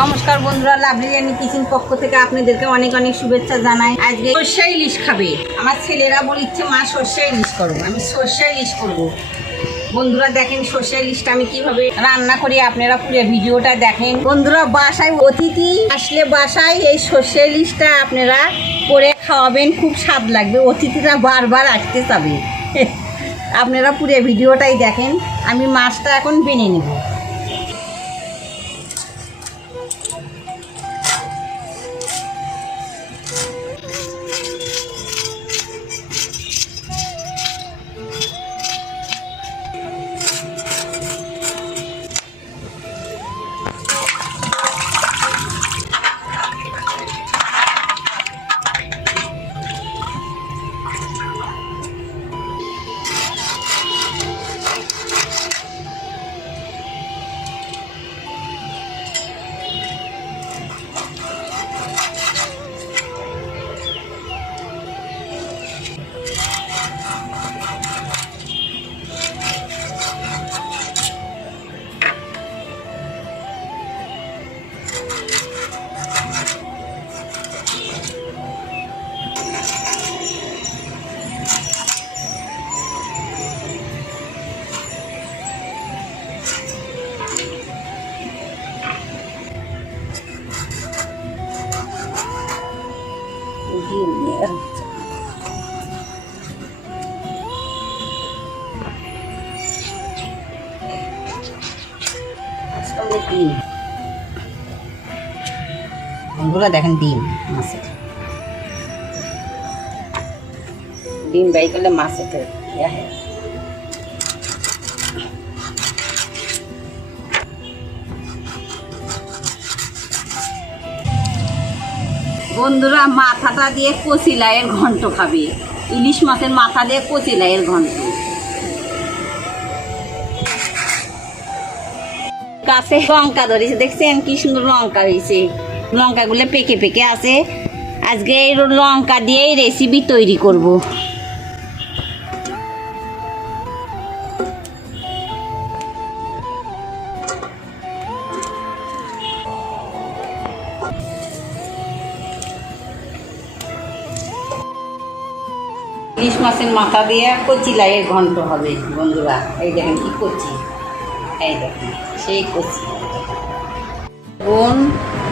নমস্কার বন্ধুরা, লাভলি রানী কিচেন পক্ষ থেকে আপনাদেরকে অনেক অনেক শুভেচ্ছা জানাই। আজকে সর্ষে ইলিশ খাবে আমার ছেলেরা, বলিচ্ছে মা সর্ষে ইলিশ করো। আমি সর্ষে ইলিশ করব। বন্ধুরা দেখেন সর্ষে ইলিশটা আমি কিভাবে রান্না করি, আপনারা পুরো ভিডিওটা দেখেন। বন্ধুরা বাসায় অতিথি আসলে বাসায় এই সর্ষে ইলিশটা আপনারা করে খাওয়াবেন, খুব স্বাদ লাগবে, অতিথিরা বারবার আসতে চাবে। আপনারা পুরো ভিডিওটাই দেখেন। আমি মাছটা এখন বেনে নেব। বন্ধুরা দেখেন ডিম, মাছের ডিম বাই করলে মাছের ইয়া হয়। বন্ধুরা মাথাটা দিয়ে কচি লাইয়ের ঘন্ট খাবে, ইলিশ মাছের মাথা দিয়ে কচি লাইয়ের ঘন্ট। গাছে লঙ্কা ধরেছে, দেখছেন কি সুন্দর লঙ্কা হয়েছে, লঙ্কাগুলো পেকে পেকে আছে। আজকে এই লঙ্কা দিয়েই রেসিপি তৈরি করব। ইলিশ মাছের মাথা দিয়ে কচি লাইয়ের ঘন্ট হবে। বন্ধুরা এই দেখেন কি কচি, এই দেখেন সেই কচি। লবণ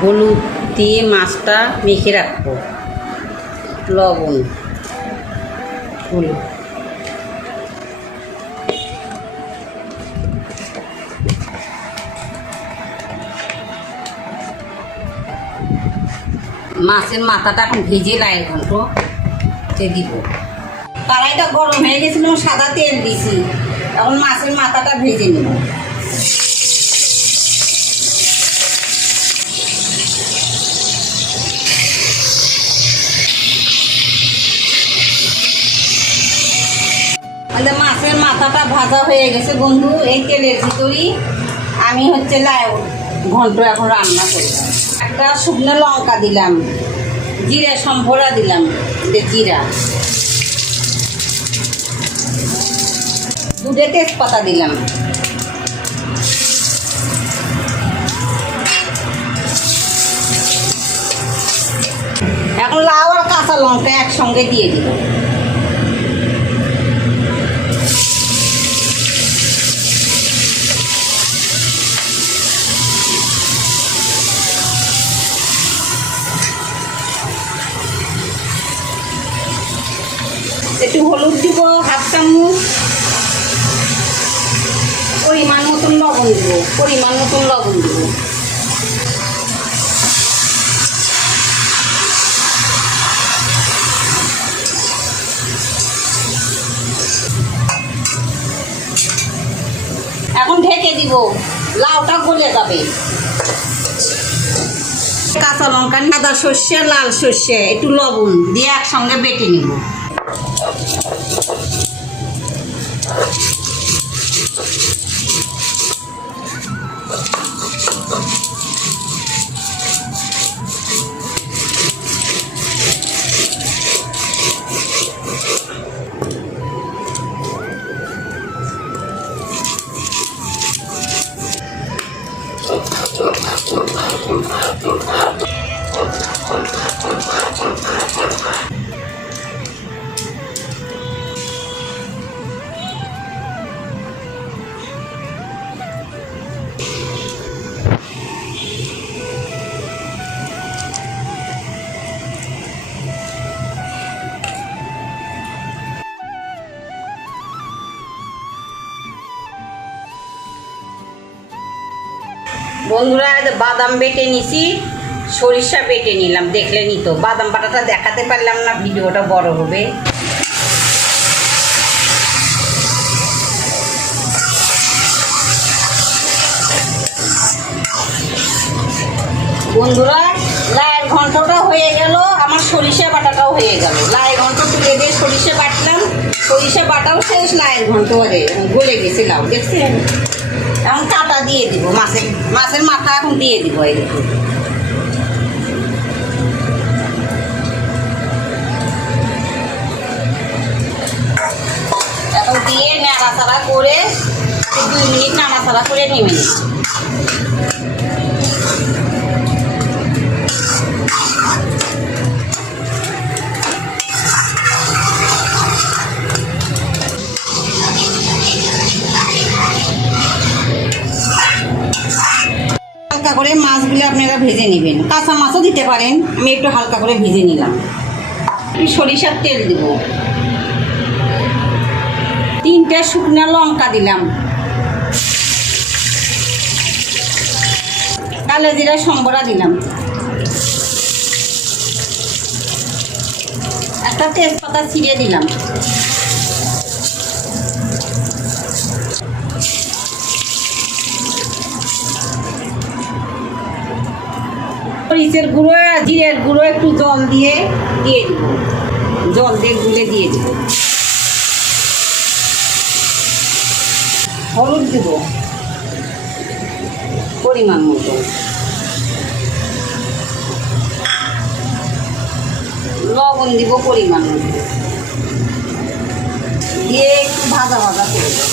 হলুদ দিয়ে মাছটা মেখে রাখবো, লবণ হলুদ। মাছের মাথাটা এখন ভেজে লাইয়ের ঘন্ট দিব। কড়াইটা গরম হয়ে গেছিল, সাদা তেল দিছি, এখন মাছের মাথাটা ভেজে নেব। মাছের মাথাটা ভাজা হয়ে গেছে বন্ধু। এই তেলের ভিতরেই আমি লাই ঘন্ট এখন রান্না করি। একটা শুকনো লঙ্কা দিলাম, জিরা সম্ভরা দিলাম, জিরা, দুধে তেজপাতা দিলাম, এখন লাউ আর কাঁচা লঙ্কা একসঙ্গে দিয়ে দিলাম। একটু হলুদ দিব, হাফ চামচ, পরিমাণ মতন লবণ দিব, পরিমাণ মতন লবণ দিব। এখন ঢেকে দিব, লাউটা গলে যাবে। কাঁচা লঙ্কা, সাদা সর্ষে, লাল সর্ষে, একটু লবণ দিয়ে একসঙ্গে বেটে নিব। বন্ধুরা বাদাম বেটে নিছি, সরিষা বেটে নিলাম, দেখলেনই তো। বাদাম বাটাটা দেখাতে পারলাম না, ভিডিওটা বড় হবে। বন্ধুরা লায়ের ঘন্টটা হয়ে গেল, আমার সরিষা বাটাটাও হয়ে গেল। লায়ের ঘন্ট তুলে দিয়ে সরিষা বাটলাম, সরিষা বাটাও শেষ, লায়ের ঘন্ট গলে গেছে লাউ, দেখছেন। এখন কাটা দিয়ে দিব, মাছের মাথা এখন দিয়ে দিব। এই দেখুন, এখন দিয়ে নাড়াচাড়া করে 2 মিনিট নাড়াচাড়া করে নেমে নিই। হালকা করে মাছগুলো আপনারা ভেজে নেবেন, কাঁচা মাছও দিতে পারেন। আমি একটু হালকা করে ভেজে নিলাম। সরিষার তেল দিব, 3টে শুকনো লঙ্কা দিলাম, কালো জিরা সম্বরা দিলাম, একটা তেজপাতা ছিঁড়ে দিলাম, মরিচের গুঁড়ো আর জিরের গুঁড়ো একটু জল দিয়ে দিব, জল দিয়ে গুলে দিয়ে দিব। হলুদ দিব পরিমাণ মতো, লবণ দিব পরিমাণ মতো, দিয়ে একটু ভাজা ভাজা করে দেব।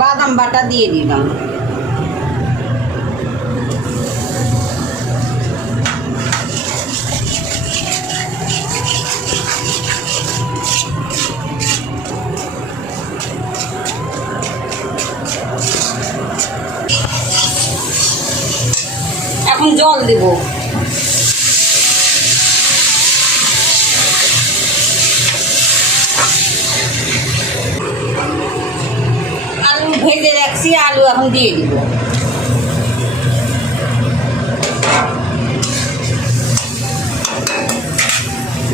বাদাম বাটা দিয়ে দিলাম, এখন জল দেব। আলু ভেজে রাখছি, আলু এখন দিয়ে দিব।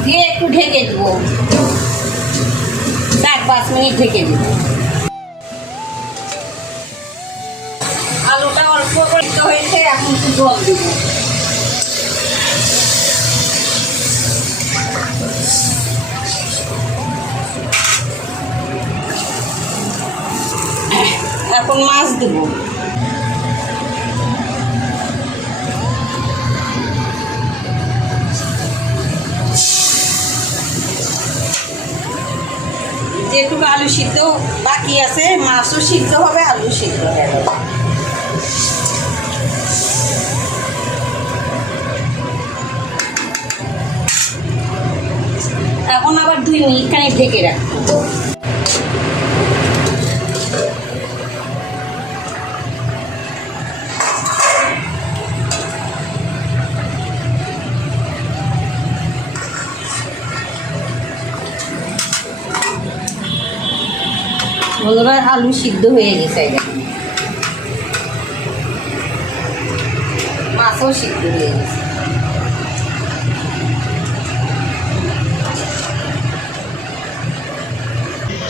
দিয়ে একটু ঢেকে দিব, 4-5 মিনিট ঢেকে দিব। আলুটা অল্প করে হয়েছে, এখন একটু জল দিব। এখন মাছ দেব, যেটুকু আলু সিদ্ধ বাকি আছে, মাছও সিদ্ধ হবে, আলু সিদ্ধ হয়ে যাবে। এখন আবার 2 মিনিট খানিক ঢেকে রাখবো। বন্ধুরা আলু সিদ্ধ হয়ে গেছে, মাছও সিদ্ধ হয়ে গেছে।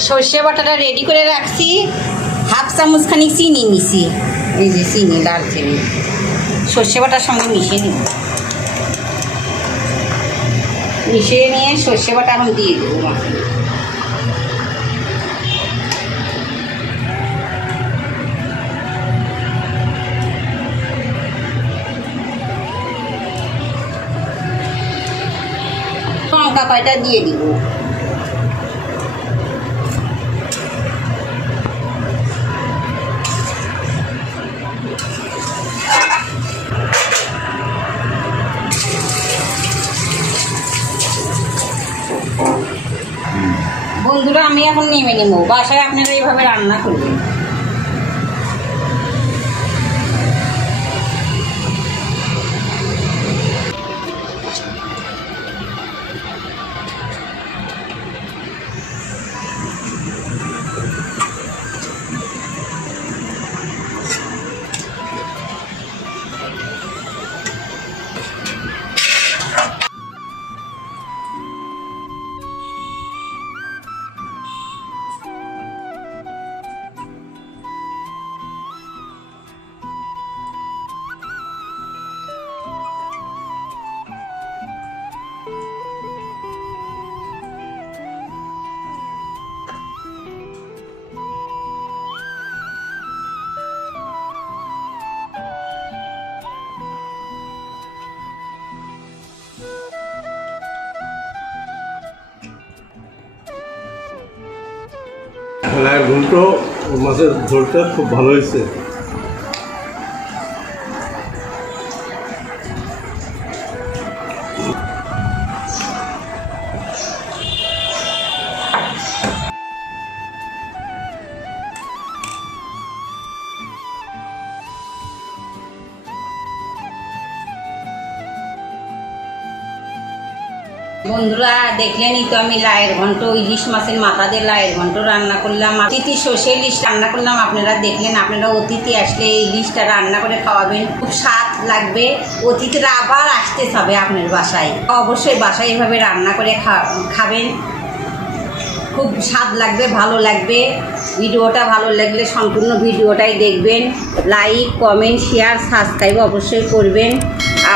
সর্ষে বাটাটা রেডি করে রাখছি, 1/2 চামচ খানি চিনি নিছি, এই যে চিনি, লাল চিনি, সর্ষে বাটার সঙ্গে মিশিয়ে নিব। মিশিয়ে নিয়ে সর্ষে বাটা এখন দিয়ে দেবো মাছে। লঙ্কা কয়টা দিয়ে দিব, বন্ধুরা আমি এখন নেমে নেব। বাসায় আপনারা এইভাবে রান্না করবেন। লায়ের ঘন্ট মাছের ঝোলটা খুব ভালো হয়েছে। বন্ধুরা দেখলেনই তো আমি লায়ের ঘন্ট ইলিশ মাছের মাথা দিয়ে লায়ের ঘন্ট রান্না করলাম, অতিথি সর্ষে ইলিশ রান্না করলাম। আপনারা দেখলেন, আপনারা অতিথি আসলে এই ইলিশটা রান্না করে খাওয়াবেন, খুব স্বাদ লাগবে। অতিথিরা আবার আসতে হবে আপনার বাসায়, অবশ্যই বাসায় এভাবে রান্না করে খাবেন, খুব স্বাদ লাগবে, ভালো লাগবে। ভিডিওটা ভালো লাগলে সম্পূর্ণ ভিডিওটাই দেখবেন, লাইক কমেন্ট শেয়ার সাবস্ক্রাইব অবশ্যই করবেন।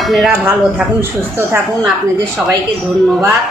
আপনারা ভালো থাকুন, সুস্থ থাকুন, আপনাদের সবাইকে ধন্যবাদ।